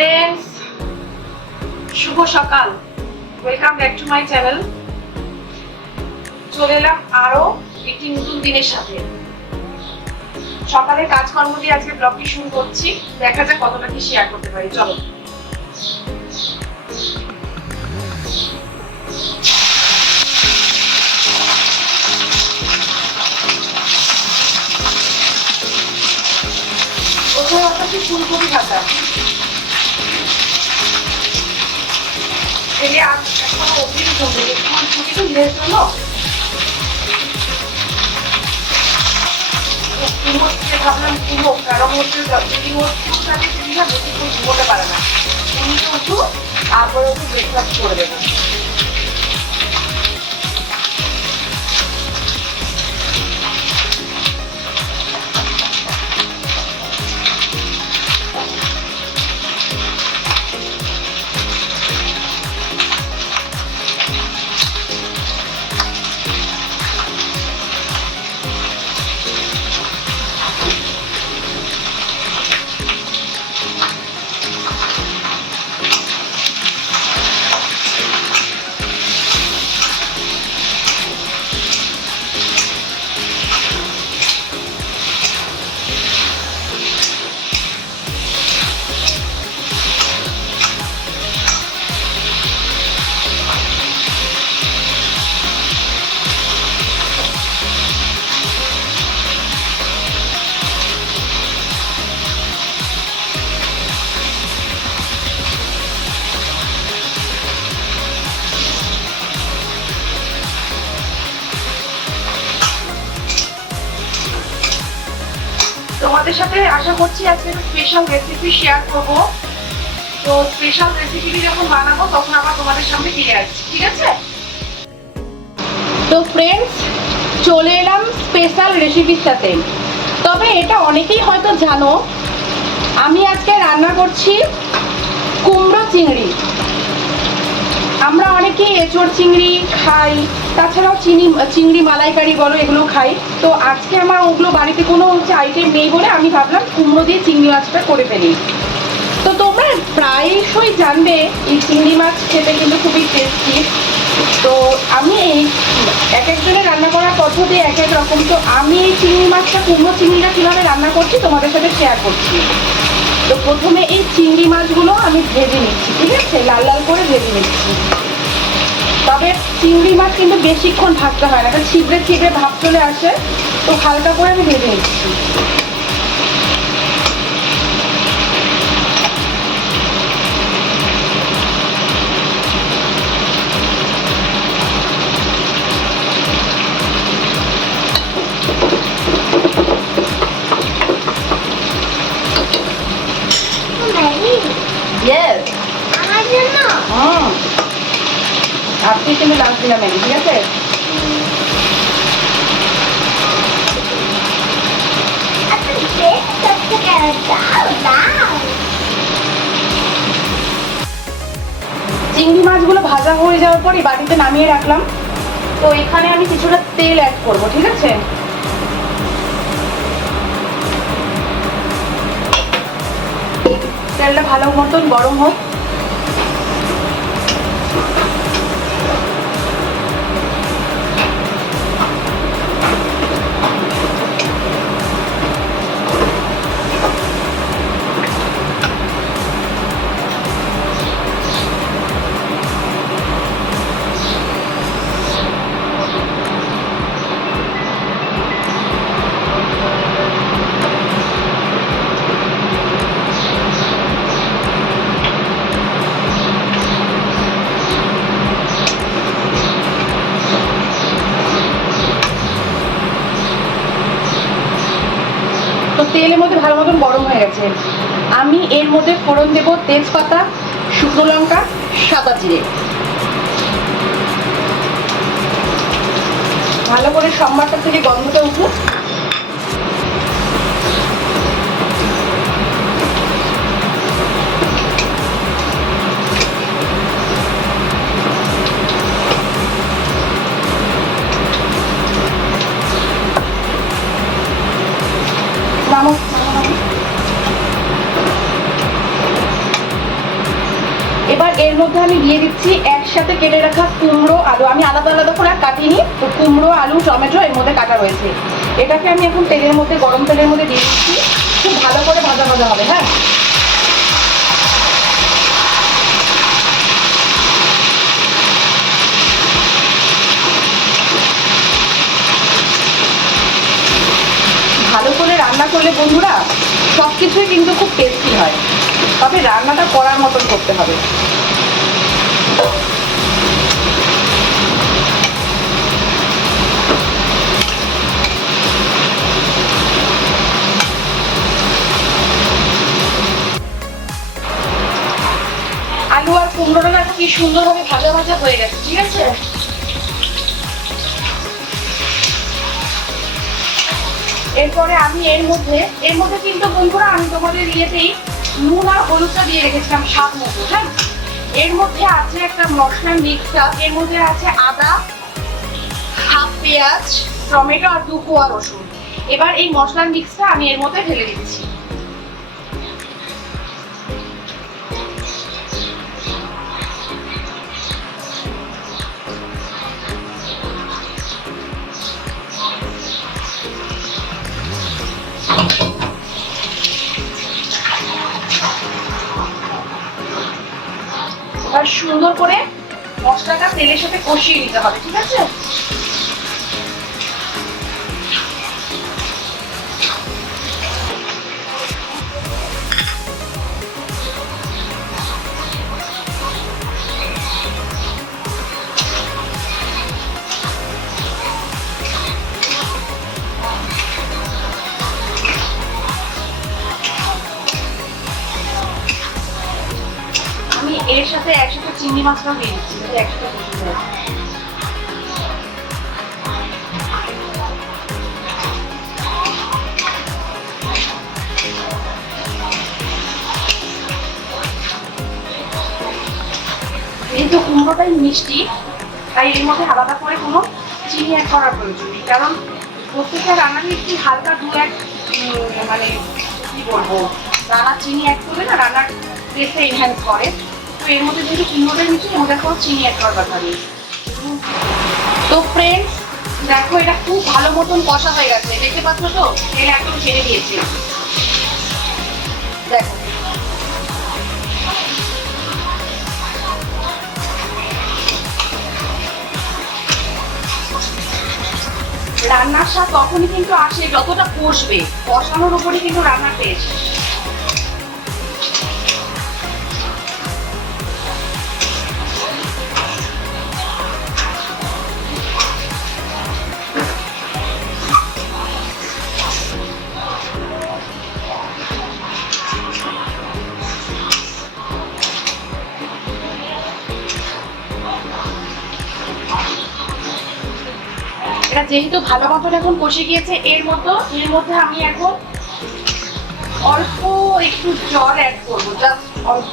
Friends, শুভ সকাল। Welcome back to my channel. চলে এলাম আরো একটি নতুন দিনের সাথে। সকালে কাজকর্ম দিয়ে আজকে ব্লগটি শুরু করছি। দেখা যাক কতটা কি শেয়ার করতে পারি। চলো। প্রথমে হচ্ছে ফুলকপি ভাজা। তেলে আজ এখন অগ্নি করবে, একটু ছুটিটা ভেজে জন্য ভাবলাম ঘুমো, কারণ হচ্ছে যদি ওর স্কুল থাকে সেদিন বেশি করে ঘুমোতে পারে না। উনিকে উঠু তারপরে ওকে ব্রেকফাস্ট করে দেবো। তোমাদের সাথে আশা করছি আজকে একটা স্পেশাল রেসিপি শেয়ার করব। তো স্পেশাল রেসিপিটি যখন বানাবো তখন আবার তোমাদের সামনে ফিরে আসছি, ঠিক আছে? তো ফ্রেন্ডস, চলে এলাম স্পেশাল রেসিপির সাথে। তবে এটা অনেকেই হয়তো জানো, আমি আজকে রান্না করছি কুমড়ো চিংড়ি। আমরা অনেকেই এঁচড় চিংড়ি খাই, তাছাড়াও চিংড়ি মালাইকারি বলো, এগুলো খাই। তো আজকে আমার ওগুলো বাড়িতে কোনো আইটেম নেই বলে আমি ভাবলাম কুমড়ো দিয়ে চিংড়ি মাছটা করে ফেলি। তো তোমরা প্রায়শই জানবে এই চিংড়ি মাছ খেতে কিন্তু খুবই টেস্টি। তো আমি এই এক একজনের রান্না করার পদ্ধতি এক এক রকম। তো আমি এই চিংড়ি মাছটা, কুমড়ো চিংড়িটা কীভাবে রান্না করছি তোমাদের সাথে শেয়ার করছি। তো প্রথমে এই চিংড়ি মাছগুলো আমি ভেজে নিচ্ছি, ঠিক আছে? লাল লাল করে ভেজে নিচ্ছি। তবে চিংড়ি মাছ কিন্তু বেশিক্ষণ ভাজতে হয় না, ছিবড়ে ছিবড়ে ভাব চলে আসে। তো হালকা করে আমি ভেজে নিচ্ছি। আপনি কিন্তু লাঞ্চ দিলাম, ঠিক আছে? চিংড়ি মাছগুলো ভাজা হয়ে যাওয়ার পরই বাটিতে নামিয়ে রাখলাম। তো এখানে আমি কিছুটা তেল অ্যাড করব, ঠিক আছে? তেলটা ভালো মতন গরম হোক। তো তেলের মধ্যে ভালো মতন গরম হয়ে গেছে। আমি এর মধ্যে ফোড়ন দেব তেজপাতা, শুকনো লঙ্কা, সাদা জিরে। ভালো করে সম্বারটা থেকে গন্ধটা উঠুক। এবার এর মধ্যে আমি দিয়ে দিচ্ছি একসাথে কেটে রাখা কুমড়ো আলু। আমি আলাদা আলাদা করে কাটিনি, তো কুমড়ো আলু টমেটো এর মধ্যে কাটা রয়েছে। এটাকে আমি এখন তেলের মধ্যে, গরম তেলের মধ্যে দিয়ে দিচ্ছি। খুব ভালো করে ভাজা ভাজা হবে। হ্যাঁ, ভালো করে রান্না করলে বন্ধুরা সব কিছুই কিন্তু খুব টেস্টি হয়, তবে রান্নাটা করার মতন করতে হবে। আলু আর কুমড়োটা কি সুন্দরভাবে ভাজা ভাজা হয়ে গেছে, ঠিক আছে। এরপরে আমি এর মধ্যে কিন্তু বন্ধুরা আমি তোমাদের ইয়েতেই নুন আর হলুদটা দিয়ে রেখেছিলাম স্বাদ মতো। হ্যাঁ, এর মধ্যে আছে একটা মশলা মিক্সচার। এর মধ্যে আছে আদা, হাফ পেঁয়াজ, টমেটো আর 2 কোয়া রসুন। এবার এই মশলার মিক্সটা আমি এর মধ্যে ঢেলে দিচ্ছি। আর সুন্দর করে মশলাটা তেলের সাথে কষিয়ে নিতে হবে, ঠিক আছে। আমি এর সাথে একসাথে চিংড়ি মাছটাও দিয়ে দিচ্ছি, একসাথে কষে দেবো। যেহেতু কুমড়োটাই মিষ্টি, তাই এর মধ্যে আলাদা করে কোনো চিনি অ্যাড করার প্রয়োজন নেই, কারণ প্রত্যেকটা রান্নাতে একটু হালকা 2-1 মানে কি বলবো, রান্নার চিনি অ্যাড করলে না রান্নার টেস্টে এনহ্যান্স করে। তো এর মধ্যে যেহেতু কুমড়োটাই মিষ্টি, এর মধ্যে কোনো চিনি অ্যাড করার কথা নেই। তো ফ্রেন্ডস দেখো, এটা খুব ভালো মতন কষা হয়ে গেছে, দেখতে পাচ্ছ তো, তেল একদম ছেড়ে দিয়েছে। দেখো রান্নার স্বাদ তখনই কিন্তু আসে যতটা কষবে, কষানোর উপরই কিন্তু রান্নার টেস্ট। এটা যেহেতু ভালো মতন এখন কষে গিয়েছে, এর মধ্যে আমি এখন অল্প একটু জল অ্যাড করবো, জাস্ট অল্প।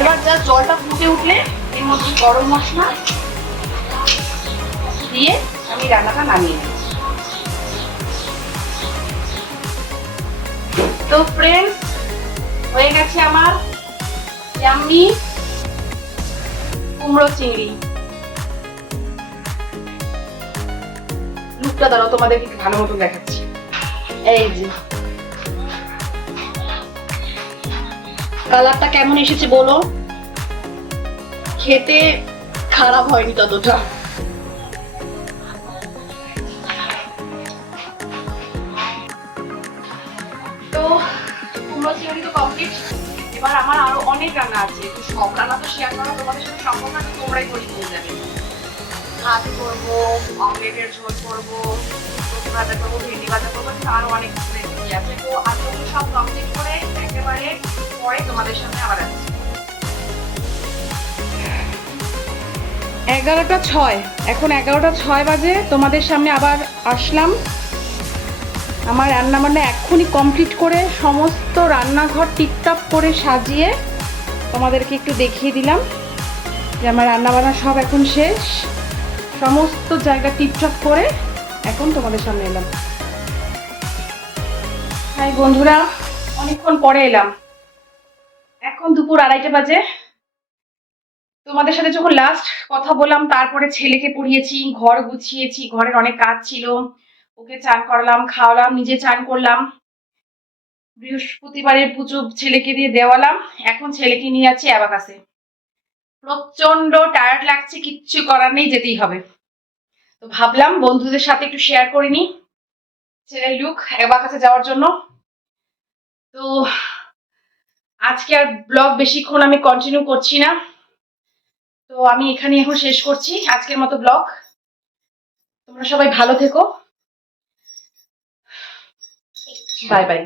এবার জাস্ট জলটা ফুটে উঠলে এর মধ্যে গরম মশলা দিয়ে আমি রান্নাটা নামিয়ে নিই। তো ফ্রেন্ডস হয়ে গেছে আমার ইয়াম্মি কুমড়ো চিংড়ি। লুকটা দাঁড়াও, তোমাদেরকে ভালো মতো দেখাচ্ছি। এই যে কালারটা কেমন এসেছে বলো, খেতে খারাপ হয়নি ততটা। তো কুমড়ো চিংড়ি তো কমপ্লিট। এবার আমার আরো অনেক রান্না আছে, সব রান্না তো শেয়ার করা তোমাদের সাথে সম্ভব না, তোমরাই করে নিয়ে যাবে। ভাত করবো, অমলেটের ঝোল করবো, ভাজা করবো, ভেন্ডি ভাজা করবো, আরো অনেক রেসিপি আছে। তো আজকে সব কমপ্লিট করে একেবারে পরে তোমাদের সামনে আবার আসছি। 11টা 6, এখন 11টা 6 বাজে, তোমাদের সামনে আবার আসলাম। আমার রান্নাবান্না এক্ষুনি কমপ্লিট করে সমস্ত রান্নাঘর টিপটপ করে সাজিয়ে তোমাদেরকে একটু দেখিয়ে দিলাম যে আমার রান্নাবান্না সব এখন শেষ, সমস্ত জায়গা টিপটপ করে এখন তোমাদের সামনে এলাম। হাই বন্ধুরা, অনেকক্ষণ পরে এলাম, এখন দুপুর 2:30 বাজে। তোমাদের সাথে যখন লাস্ট কথা বললাম তারপরে ছেলেকে পড়িয়েছি, ঘর গুছিয়েছি, ঘরের অনেক কাজ ছিল, ওকে চান করালাম, খাওয়ালাম, নিজে চান করলাম, বৃহস্পতিবারের পুজো ছেলেকে দিয়ে দেওয়ালাম, এখন ছেলেকে নিয়ে যাচ্ছি অ্যাবাকাসে। প্রচন্ড টায়ার্ড লাগছে, কিচ্ছু করার নেই, যেতেই হবে। তো ভাবলাম বন্ধুদের সাথে একটু শেয়ার করে নি ছেলের লুক অ্যাবাকাসে যাওয়ার জন্য। তো আজকে আর ব্লগ বেশিক্ষণ আমি কন্টিনিউ করছি না, তো আমি এখানে এখন শেষ করছি আজকের মতো ব্লগ। তোমরা সবাই ভালো থেকো, বাই বাই।